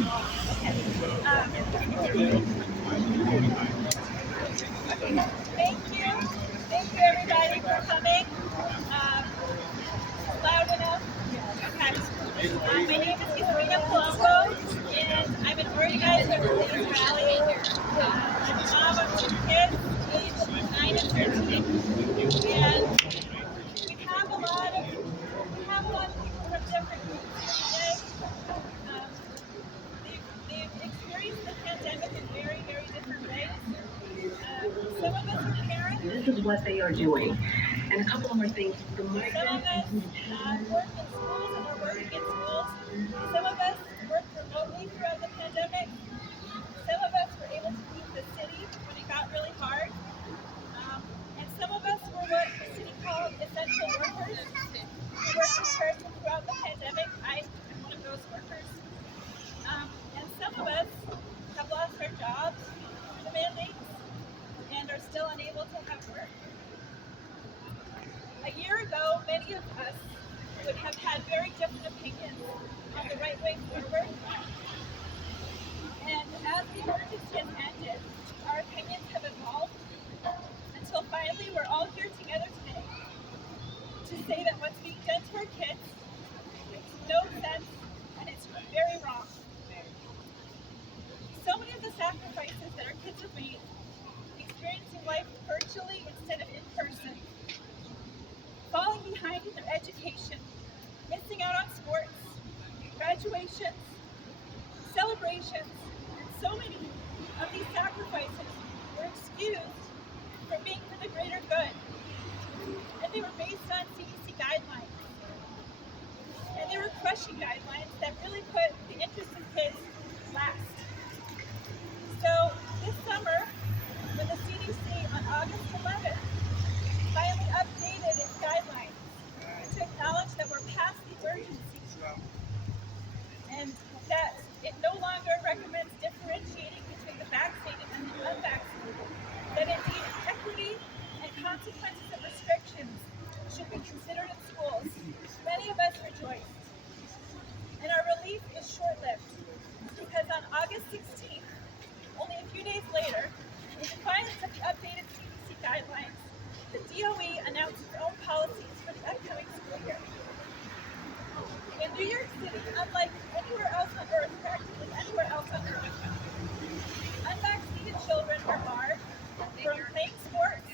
Okay. Thank you. Thank you, everybody, for coming. Is this loud enough? Okay. My name is Yasmina Colombo, and I'm an organizer for today's rally. I'm a mom of two kids, aged 9 and 13, and we have a lot of people from different groups here today. Um, they've experienced the pandemic in very, very different ways. Some of us are parents. This is what they are doing. And a couple of more things. The Some of us work in schools and are working in schools. Some of us worked remotely throughout the pandemic. Some of us were able to leave the city when it got really hard. And some of us were what the city called essential workers. We worked in person throughout the pandemic. I'm one of those workers. And some of us have lost our jobs through the mandates and are still unable to have work. A year ago, many of us would have had very different opinions on the right way forward. And as the emergency has ended, our opinions have evolved until finally we're all here together today to say that what's being done to our kids makes no sense and it's very wrong. So many of the sacrifices that our kids have made, experiencing life virtually instead of in person, falling behind in their education, missing out on sports, graduations, celebrations, and so many of these sacrifices were excused from being for the greater good. And they were based on CDC guidelines. And they were crushing guidelines that really put the interests of kids last. So this summer, when the CDC on August 11th finally updated its guidelines to acknowledge that we're past the emergency and that it no longer recommends differentiating between the vaccinated and the unvaccinated, that indeed equity and consequences of restrictions should be considered in schools, many of us rejoiced. And our relief is short-lived because on August 16th, only a few days later, in defiance of the updated CDC guidelines, the DOE announced its own policies for the upcoming school year. In New York City, unlike anywhere else on Earth, practically anywhere else on Earth, unvaccinated children are barred from playing sports,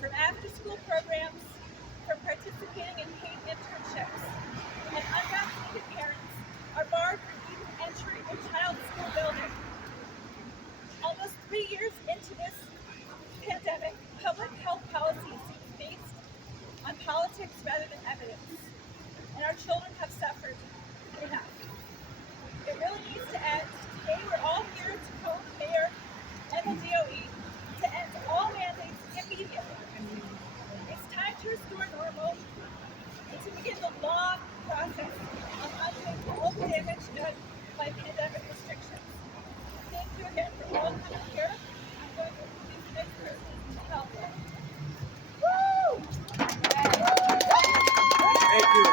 from after-school programs, from participating in paid internships, and unvaccinated parents are barred from even entering their child's school building. Almost 3 years into this pandemic, public health policy seems based on politics rather than evidence, and our children have suffered enough. It really needs to end. Today we're all here to call the mayor and the DOE to end all mandates immediately. It's time to restore normal and to begin the long process of undoing all the damage done by pandemic restrictions. Thank you again for all coming here. I'm going to introduce the next person to help them. Woo! Thank you.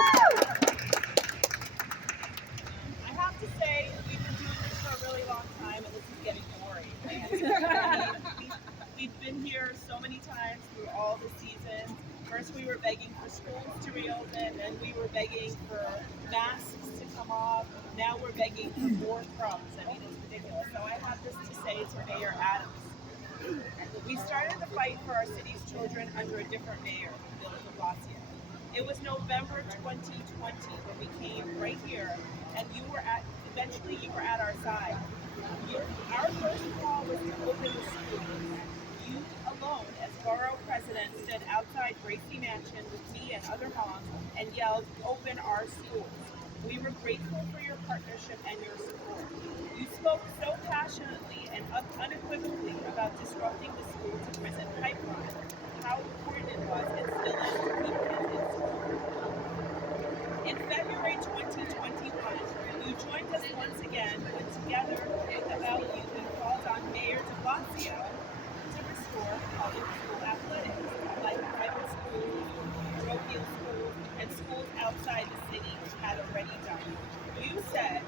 I have to say, we've been doing this for a really long time, and this is getting boring. We've been here so many times through all the seasons. First, we were begging for schools to reopen, then we were begging for masks to come off. Now we're begging for more crumbs. I mean, it's ridiculous. So I have this to say to Mayor Adams. We started the fight for our city's children under a different mayor, Bill de Blasio. It was November 2020 when we came right here, and eventually you were at our side. Our first call was to open the schools. You alone, as borough president, stood outside Gracie Mansion with me and other moms and yelled, "Open our schools." We were grateful for your partnership and your support. You spoke so passionately and unequivocally about disrupting the school-to-prison pipeline, how important it was and still is to keep kids in school. In February 2021, you joined us once again when together with About You we called on Mayor de Blasio to restore public school athletics, like private schools, parochial schools, and schools outside the city had already done. You said,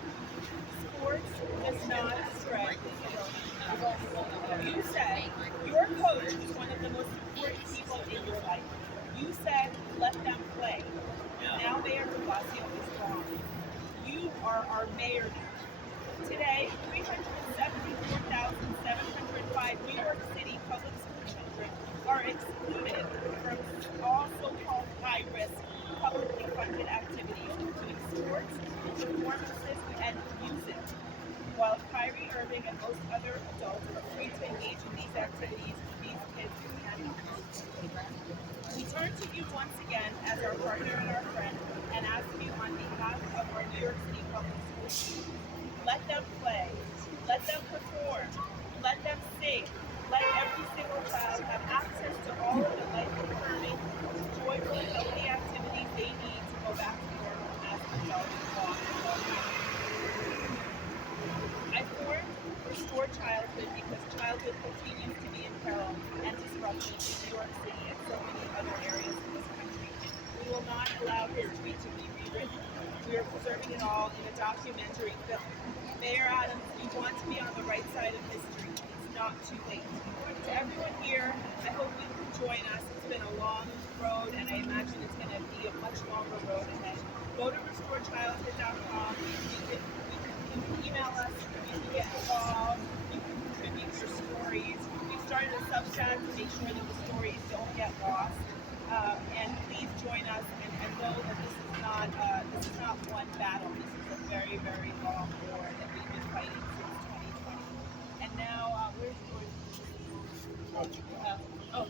our mayor needs. Today, 374,705 New York City public school children are excluded from all so-called high-risk publicly funded activities, including sports, performances, and music. While Kyrie Irving and most other adults are free to engage in these activities, these kids cannot. We turn to you once again as our partner and our friend and ask you on behalf of our New York City public schools. Let them play. Let them perform. Let them sing. Let every single child have access to all of the life-affirming, joyful, and healthy activities they need to go back to normal as adults walk along. I formed Restore Childhood because childhood continues to be in peril and disrupted in New York City and so many other areas in this country. We will not allow history to be rewritten. We are preserving it all in a documentary film. Mayor Adams, we want to be on the right side of history. It's not too late. To everyone here, I hope you can join us. It's been a long road, and I imagine it's going to be a much longer road ahead. Go to restorechildhood.com. You can email us. You can get involved. You can contribute your stories. We've started a Substack to make sure that the stories don't get lost. And please join us and know that this is not one battle. This is a very, very long war that we've been fighting since 2020. And now, where's George? Right. Oh,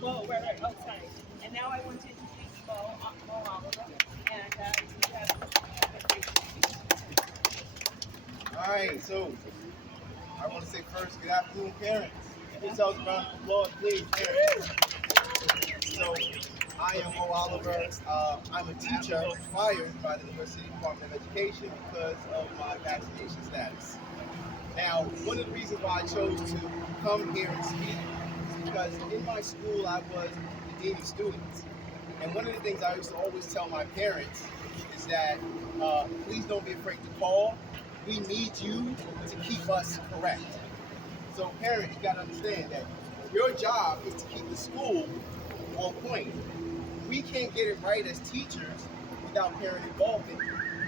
sorry. And now I want to introduce Mo Oliver. And we have a great speech. All right, so I want to say first, good afternoon, parents. Give yourselves a round of applause, please, parents. So, I am Mo Oliver. I'm a teacher fired by the New York City Department of Education because of my vaccination status. Now, one of the reasons why I chose to come here and speak is because in my school I was the dean of students. And one of the things I used to always tell my parents is that please don't be afraid to call. We need you to keep us correct. So parents, you gotta understand that your job is to keep the school on point. We can't get it right as teachers without parent involvement,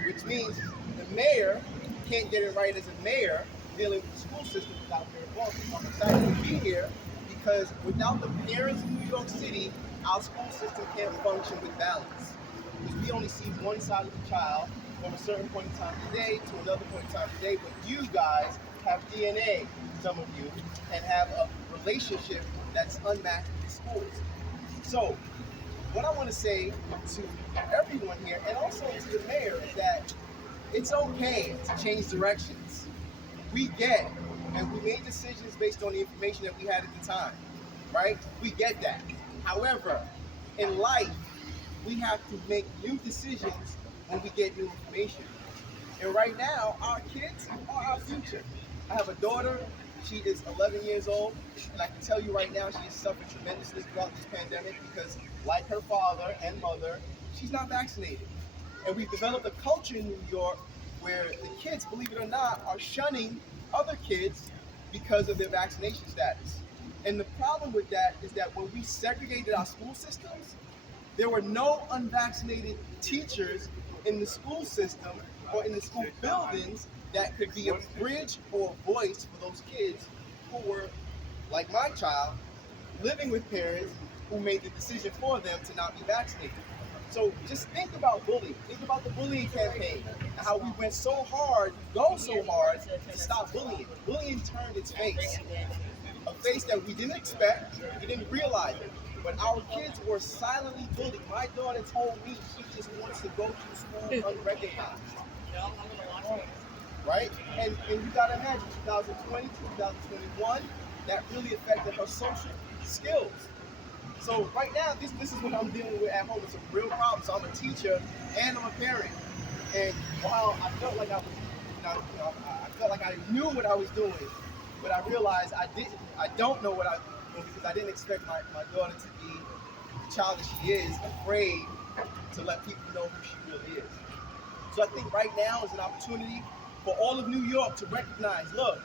which means the mayor can't get it right as a mayor dealing with the school system without parent involvement. I'm excited to be here because without the parents in New York City, our school system can't function with balance. Because we only see one side of the child from a certain point in time today to another point in time today, but you guys have DNA, some of you, and have a relationship that's unmatched in schools. So, what I want to say to everyone here, and also to the mayor, is that it's okay to change directions. We get, and we made decisions based on the information that we had at the time, right? We get that. However, in life, we have to make new decisions when we get new information. And right now, our kids are our future. I have a daughter. She is 11 years old, and I can tell you right now, she has suffered tremendously throughout this pandemic because, like her father and mother, she's not vaccinated. And we've developed a culture in New York where the kids, believe it or not, are shunning other kids because of their vaccination status. And the problem with that is that when we segregated our school systems, there were no unvaccinated teachers in the school system or in the school buildings that could be a bridge or a voice for those kids who were, like my child, living with parents who made the decision for them to not be vaccinated. So just think about bullying. Think about the bullying campaign and how we went so hard, go so hard to stop bullying. Bullying turned its face, a face that we didn't expect, we didn't realize it. But our kids were silently bullied. My daughter told me she just wants to go to school unrecognized. Right? And you gotta imagine 2020, 2021, that really affected her social skills. So right now, this is what I'm dealing with at home. It's a real problem. So I'm a teacher and I'm a parent. And while I felt like I was, I felt like I knew what I was doing, but I realized I didn't. I don't know what I was doing because I didn't expect my daughter to be the child that she is, afraid to let people know who she really is. So I think right now is an opportunity for all of New York to recognize, look,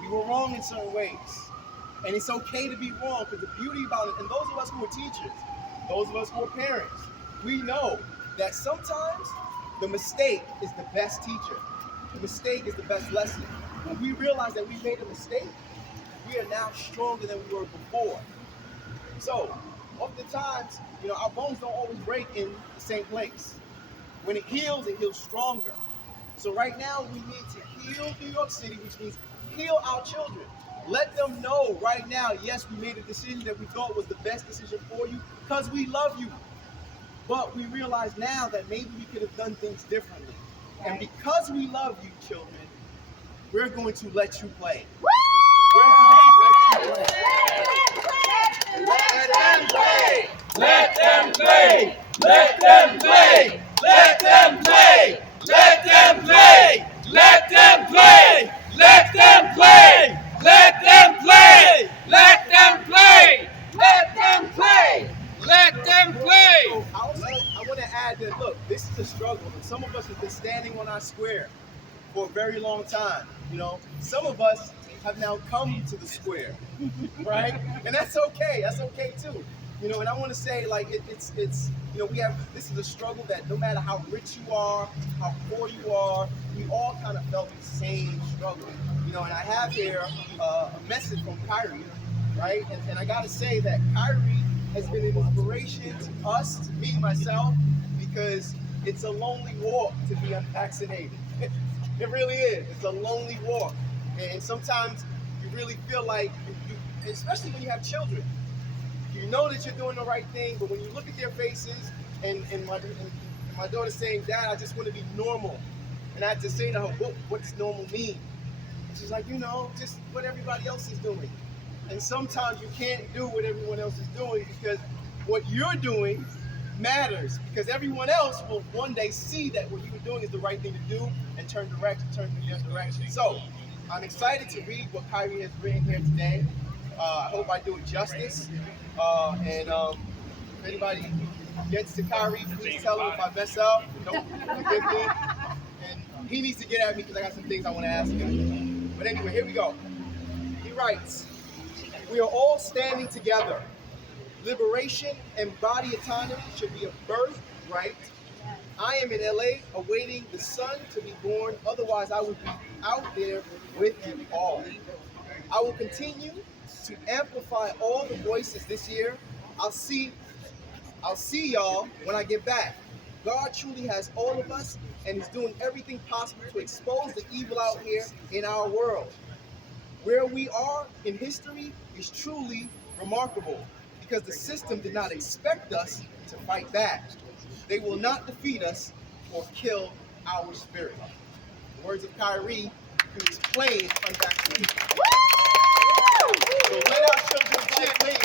we were wrong in certain ways. And it's okay to be wrong, because the beauty about it, and those of us who are teachers, those of us who are parents, we know that sometimes The mistake is the best teacher. The mistake is the best lesson. When we realize that we made a mistake, we are now stronger than we were before. So, oftentimes, our bones don't always break in the same place. When it heals stronger. So right now, we need to heal New York City, which means heal our children. Let them know right now, yes, we made a decision that we thought was the best decision for you because we love you. But we realize now that maybe we could have done things differently. And because we love you, children, we're going to let you play. We're going to let you play. Let them play! Let them play! Let them play! Let them play! Let them play! Let them play! Let them play! Let them play! Let them play! Let them play! Let them play! So I want to add that, look, this is a struggle. And some of us have been standing on our square for a very long time. Some of us have now come to the square, right? And that's okay. That's okay too. And I want to say, like, it's this is a struggle that no matter how rich you are, how poor you are, we all kind of felt the same struggle. And I have here a message from Kyrie, right? And I got to say that Kyrie has been an inspiration to us, to me, myself, because it's a lonely walk to be unvaccinated. It really is. It's a lonely walk. And sometimes you really feel like, especially when you have children, you know that you're doing the right thing, but when you look at their faces and my daughter's saying, Dad, I just want to be normal. And I had to say to her, what does normal mean? And she's like, just what everybody else is doing. And sometimes you can't do what everyone else is doing because what you're doing matters, because everyone else will one day see that what you're doing is the right thing to do and turn in the other direction. So I'm excited to read what Kyrie has written here today. I hope I do it justice. And if anybody gets to Kyrie, please tell him if I mess up. Don't forgive me. And he needs to get at me because I got some things I want to ask him. But anyway, here we go. He writes, "We are all standing together. Liberation and body autonomy should be a birthright. I am in LA awaiting the son to be born. Otherwise, I would be out there with you all. I will continue to amplify all the voices this year. I'll see y'all when I get back. God truly has all of us and is doing everything possible to expose the evil out here in our world. Where we are in history is truly remarkable because the system did not expect us to fight back. They will not defeat us or kill our spirit." The words of Kyrie can explain unvaccinated. So let our children play.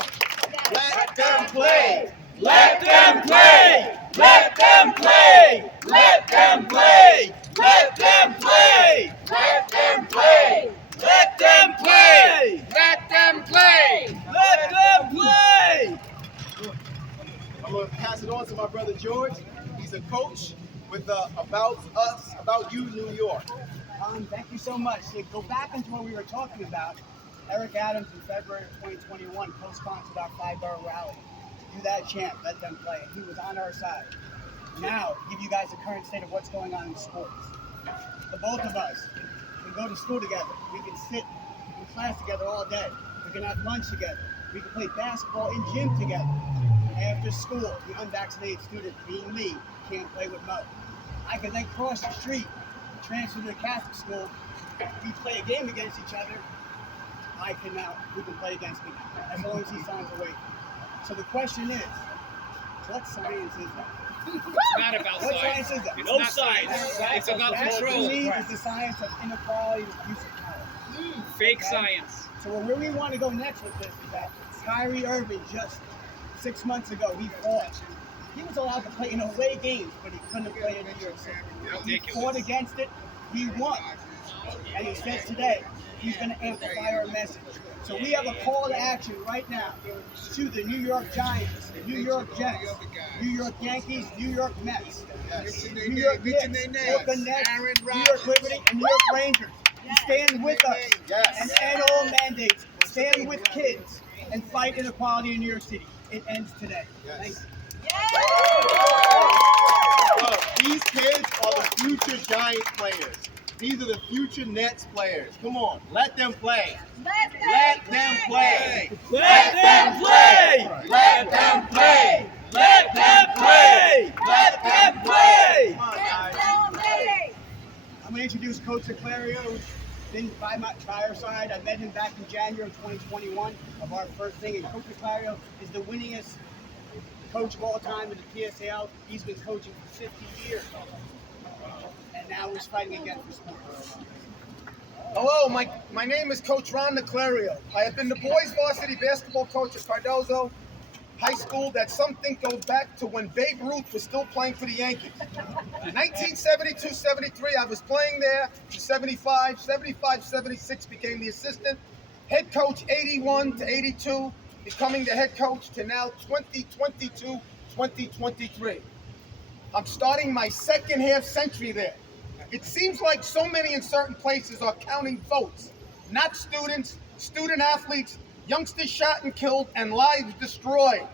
Let them play. Let them play! Let them play! Let them play! Let them play! Let them play! Let them play! Let them play! Let them play! I'm going to pass it on to my brother George. He's a coach with About You New York. Thank you so much. To go back into what we were talking about, Eric Adams in February of 2021 co-sponsored our 5-borough rally. Do that chant, let them play. He was on our side. Now, give you guys the current state of what's going on in sports. The both of us, we go to school together. We can sit in class together all day. We can have lunch together. We can play basketball in gym together. After school, the unvaccinated student, being me, can't play with Mo. I can then cross the street, transfer to the Catholic school. We play a game against each other. We can play against me as long as he signs a waiver. So the question is, what science is that? It's not about What science. science is that? It's no science. It's about That to control. me is the science of inequality and abuse of power. Fake Okay? science. So where we want to go next with this is that Kyrie Irving just 6 months ago, he fought. He was allowed to play in away games, but he couldn't play in New York City. He fought against it. He won. And he said today, he's going to amplify our message. So we have a call to action right now to the New York Giants, the New York Jets, New York Yankees, New York Mets, New York Knicks, Brooklyn Nets, New York Liberty, and New York Rangers. Stand with us and end all mandates. Stand with kids and fight inequality in New York City. It ends today. Thank you. These kids are the future Giant players. These are the future Nets players. Come on, let them play. Let them play. Let them play! Let them play! Let them play! Let them play! Come on, guys. I'm going to introduce Coach Clario, who's been by my side. I met him back in January of 2021 of our first thing. And Coach Clario is the winningest coach of all time in the PSAL. He's been coaching for 50 years. And now he's fighting again for sports. Hello, my name is Coach Ron Clario. I have been the boys varsity basketball coach at Cardozo High School. That something goes back to when Babe Ruth was still playing for the Yankees. In 1972-73, I was playing there. 75, 76 became the assistant. Head coach 81 to 82, becoming the head coach to now 2022, 2023. I'm starting my second half century there. It seems like so many in certain places are counting votes, not students, student athletes, youngsters shot and killed, and lives destroyed.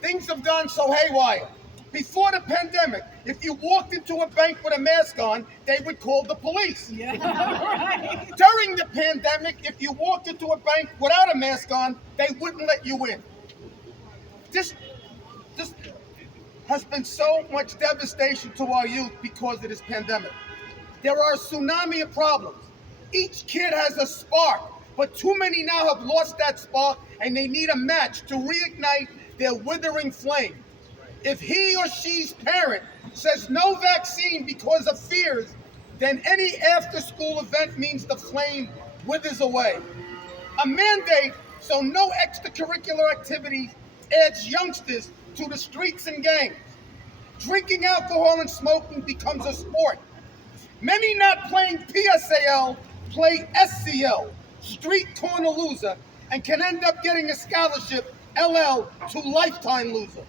Things have gone so haywire. Before the pandemic, if you walked into a bank with a mask on, they would call the police. During the pandemic, if you walked into a bank without a mask on, they wouldn't let you in. This has been so much devastation to our youth because of this pandemic. There are a tsunami of problems. Each kid has a spark, but too many now have lost that spark and they need a match to reignite their withering flame. If he or she's parent says no vaccine because of fears, then any after-school event means the flame withers away. A mandate so no extracurricular activities adds youngsters to the streets and gangs. Drinking alcohol and smoking becomes a sport. Many not playing PSAL play SCL, Street Corner Loser, and can end up getting a scholarship, LL, to Lifetime Loser.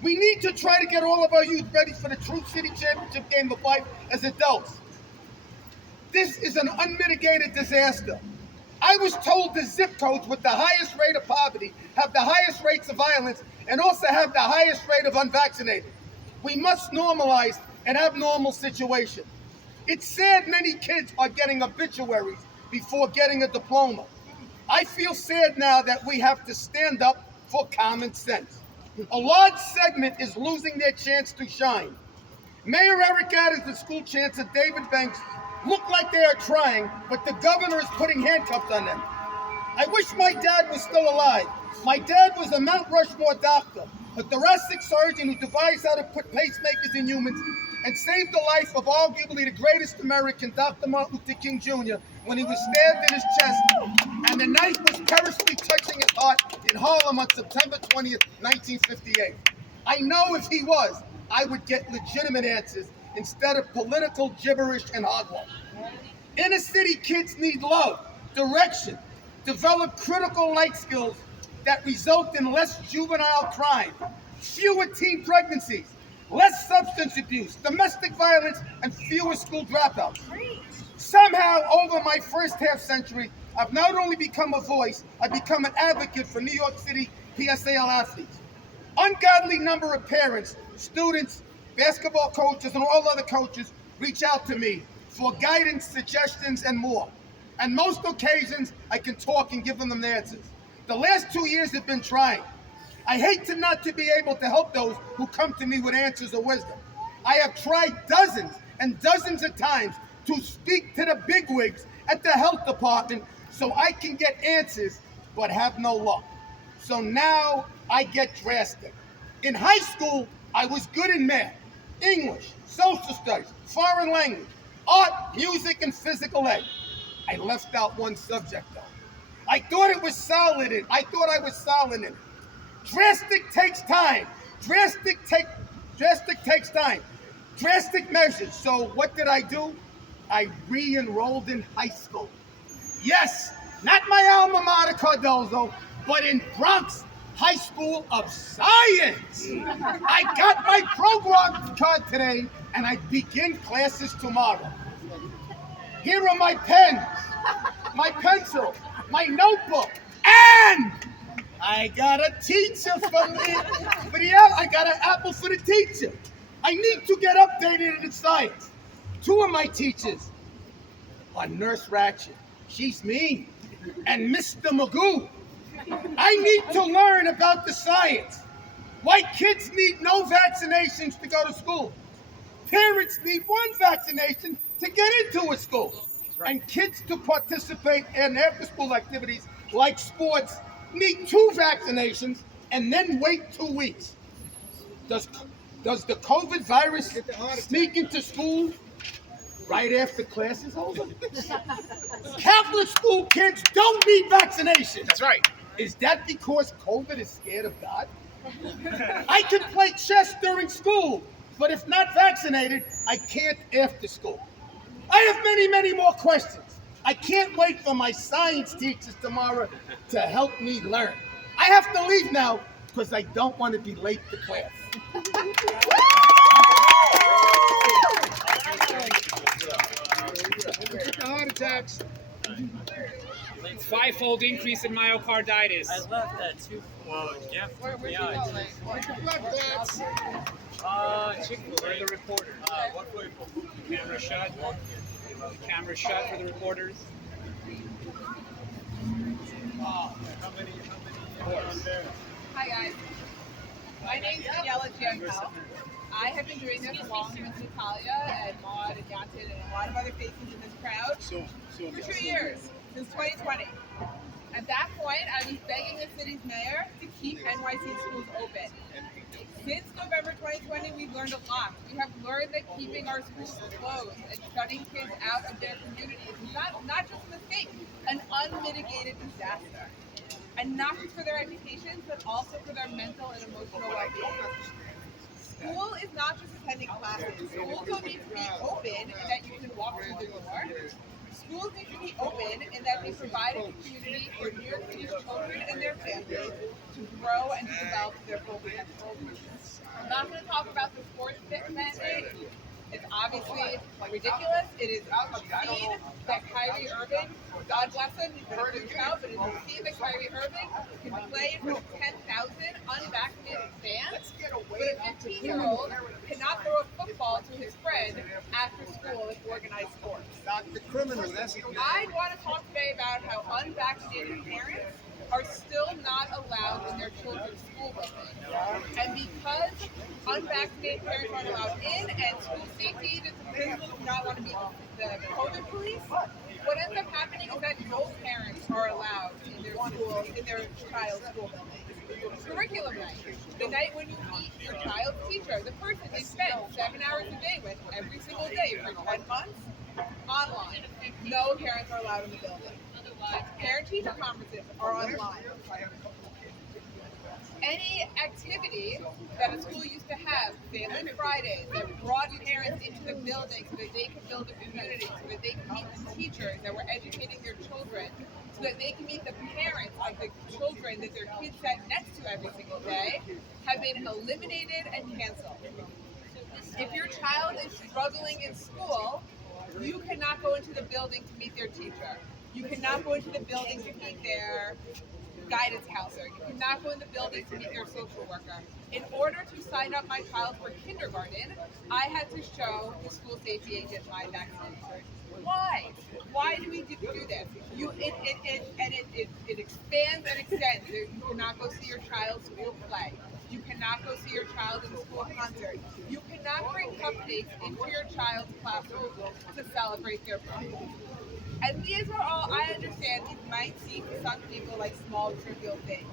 We need to try to get all of our youth ready for the true city championship game of life as adults. This is an unmitigated disaster. I was told the zip codes with the highest rate of poverty have the highest rates of violence and also have the highest rate of unvaccinated. We must normalize an abnormal situation. It's sad many kids are getting obituaries before getting a diploma. I feel sad now that we have to stand up for common sense. A large segment is losing their chance to shine. Mayor Eric Adams and School Chancellor David Banks look like they are trying, but the governor is putting handcuffs on them. I wish my dad was still alive. My dad was a Mount Rushmore doctor, a thoracic surgeon who devised how to put pacemakers in humans and saved the life of arguably the greatest American, Dr. Martin Luther King Jr., when he was stabbed in his chest and the knife was perilously touching his heart in Harlem on September 20th, 1958. I know if he was, I would get legitimate answers instead of political gibberish and hogwash. Inner city kids need love, direction, develop critical life skills that result in less juvenile crime, fewer teen pregnancies, less substance abuse, domestic violence, and fewer school dropouts. Somehow, over my first half century, I've not only become a voice, I've become an advocate for New York City PSAL athletes. Ungodly number of parents, students, basketball coaches, and all other coaches reach out to me for guidance, suggestions, and more. On most occasions, I can talk and give them the answers. The last 2 years have been trying. I hate to not to be able to help those who come to me with answers or wisdom. I have tried dozens and dozens of times to speak to the bigwigs at the health department so I can get answers, but have no luck. So now I get drastic. In high school, I was good in math, English, social studies, foreign language, art, music, and physical ed. I left out one subject though. I thought I was solid in it. Drastic takes time. Drastic takes time. Drastic measures. So what did I do? I re-enrolled in high school. Yes, not my alma mater, Cardozo, but in Bronx High School of Science. I got my program card today, and I begin classes tomorrow. Here are my pens, my pencil, my notebook, and I got a teacher I got an apple for the teacher. I need to get updated in science. Two of my teachers are Nurse Ratchet, she's mean, and Mr. Magoo. I need to learn about the science. Why kids need no vaccinations to go to school. Parents need one vaccination to get into a school. And kids to participate in after-school activities like sports need 2 vaccinations and then wait 2 weeks. Does the COVID virus sneak into school right after class is over? Catholic school kids don't need vaccinations. That's right. Is that because COVID is scared of God? I can play chess during school, but if not vaccinated, I can't after school. I have many, many more questions. I can't wait for my science teachers tomorrow to help me learn. I have to leave now because I don't want to be late to class. Heart attacks. Fivefold increase in myocarditis. I love that too. Yeah. Yeah. Blood clots. Chick-fil-A. The reporter. Camera shut. Camera shut for the reporters. Hi guys. My name's Daniela Giancal. I have been doing this along with Natalia and Maud and Yantin and a lot of other faces in this crowd for 2 years, since 2020. At that point, I was begging the city's mayor to keep NYC schools open. Since November 2020, we've learned a lot. We have learned that keeping our schools closed and shutting kids out of their communities is not just a mistake, an unmitigated disaster. And not just for their education, but also for their mental and emotional well-being. School is not just attending classes. Schools don't need to be open in that you can walk through the door. Schools need to be open in that they provide a community for New York City's children and their families to grow and develop their full potential. I'm not going to talk about the sports mandate. It's obviously ridiculous. It is obscene that Kyrie Irving, God bless him, he's been a good child, but it's obscene that Kyrie Irving can play in front of 10,000 unvaccinated fans, but a 15-year-old cannot throw a football to his friend after school in organized sports. The criminal, I want to talk today about how unvaccinated parents are still not allowed in their children's school buildings. And because unvaccinated parents aren't allowed in and school safety agents and principals do not want to be the COVID police, what ends up happening is that no parents are allowed in their school, in their child's school building. Curriculum night, the night when you meet your child's teacher, the person they spend 7 hours a day with every single day for 10 months, online. No parents are allowed in the building. Parent-teacher conferences are online. Any activity that a school used to have, Family Fridays, that brought parents into the building so that they could build a community, so that they could meet the teachers that were educating their children, so that they can meet the parents of the children that their kids sat next to every single day, have been eliminated and canceled. If your child is struggling in school, you cannot go into the building to meet their teacher. You cannot go into the building to meet their guidance counselor. You cannot go in the building to meet their social worker. In order to sign up my child for kindergarten, I had to show the school safety agent my vaccine card. Why? Why do we do this? It expands and extends. You cannot go see your child's school play. You cannot go see your child in the school concert. You cannot bring cupcakes into your child's classroom to celebrate their birthday. And these are all, I understand, these might seem to some people like small, trivial things.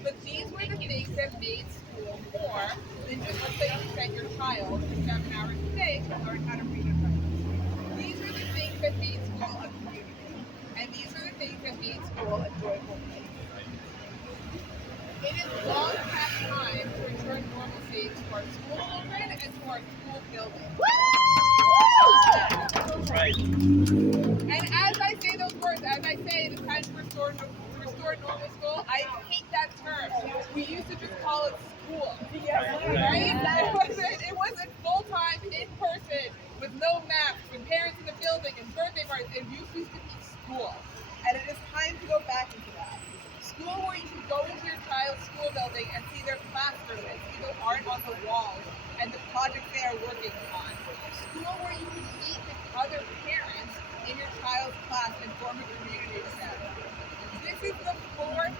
But these were the things that made school more than just a place to send your child for 7 hours a day to learn how to read and write. These are the things that made school a community. And these are the things that made school a joyful place. It is long past time to return normalcy to our school children and to our school buildings. Right. And as I say those words, as I say it is time to restore normal school, I hate that term. We used to just call it school. Right? It wasn't full-time, in-person with no masks, and parents in the building, and birthday parties, and you used to be school. And it is time to go back into that. School where you can go into your child's school building and see their classroom and see the art on the walls and the projects they are working on. School where you can meet with other parents in your child's class and form a community together. This is the 4th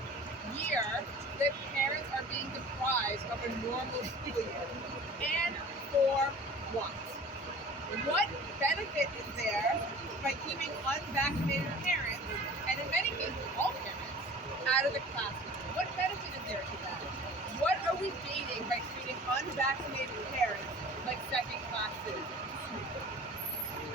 year that parents are being deprived of a normal school year. And for what? What benefit is there by keeping unvaccinated parents, and in many cases all parents, out of the classroom? What benefit is there to that? What are we gaining by treating unvaccinated parents like second-class citizens?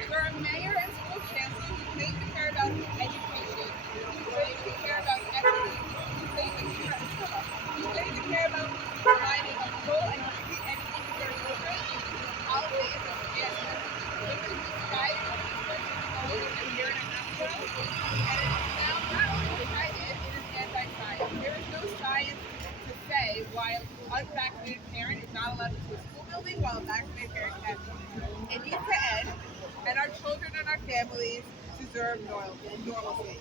For a mayor and school chancellor who claim to care about education, who claim to care about equity, who claim to care about providing a full and complete education to their children, holidays and advancement. It was decided a year and a half ago, and it is now not only decided, it is anti-science. There is no science to say why an unvaccinated parent is not allowed into a school building while a vaccinated parent can. It needs to end, and our children and our families deserve normalcy.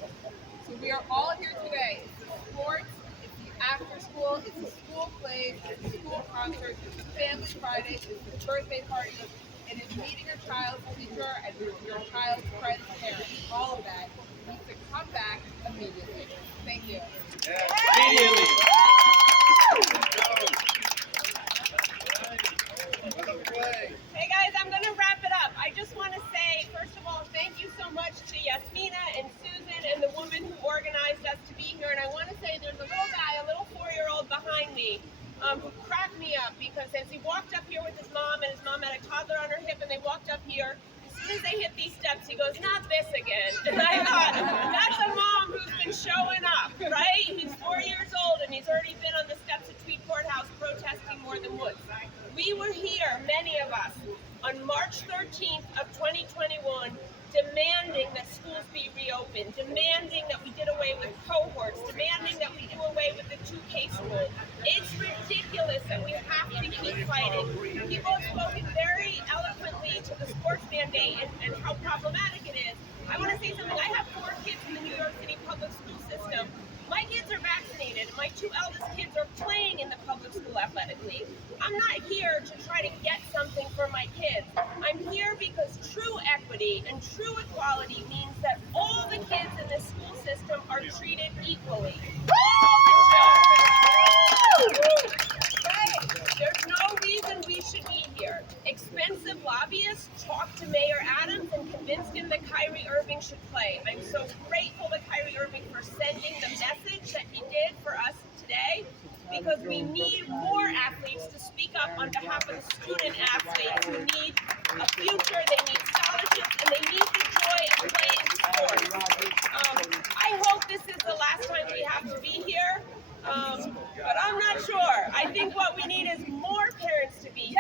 So we are all here today. It's the sports, it's the after school, it's the school plays, it's the school concerts, it's the family Fridays, it's the birthday parties, it is meeting your child's teacher and your child's friend's parents. All of that needs to come back immediately. Thank you. Immediately. Hey guys, I'm going to wrap it up. I just want to say, first of all, thank you so much to Yasmina and Susan and the woman who organized us to be here. And I want to say there's a little guy, a little 4-year-old behind me, who cracked me up because as he walked up here with his mom, and his mom had a toddler on her hip, and they walked up here, as soon as they hit these steps, he goes, "Not this again." And I thought, that's a mom who's been showing up, right? He's 4 years old, and he's already been on the steps of Tweed Courthouse protesting more than Woods. We were here, many of us, on March 13th of 2021, demanding that schools be reopened, demanding that we did away with cohorts, demanding that we do away with the 2-case rule. It's ridiculous that we have to keep fighting. People have spoken very eloquently to the sports mandate and how problematic it is. I want to say something. I have 4 kids in the New York City public school system. My kids are vaccinated. My 2 eldest kids are playing in the public school athletically. I'm not here to try to get something for my kids. I'm here because true equity and true equality means that all the kids in this school system are treated equally. All the children. There's no reason we should be here. Expensive lobbyists talked to Mayor Adams and convinced him that Kyrie Irving should play. I'm so grateful to Kyrie Irving for sending the message that he did for us today, because we need more athletes to speak up on behalf of the student athletes who need a future, they need scholarships, and they need the joy of playing sports. I hope this is the last time we have to be here. But I'm not sure. I think what we need is more parents to be here.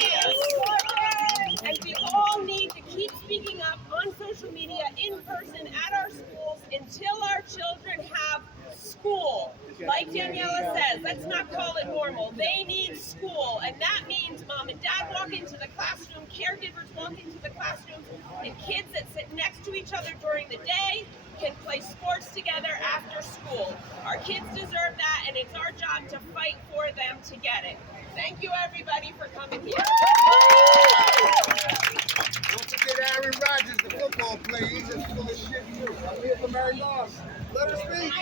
Yes! And we all need to keep speaking up on social media, in person, at our schools, until our children have school. Like Daniela says, let's not call it normal. They need school, and that means mom and dad walk into the classroom, caregivers walk into the classroom, and kids that sit next to each other during the day can play sports together after school. Our kids deserve that, and it's our job to fight for them to get it. Thank you, everybody, for coming here. Don't forget Aaron Rodgers, the football player. He's just full of shit too. I'm here for Mary Loss. Let her speak.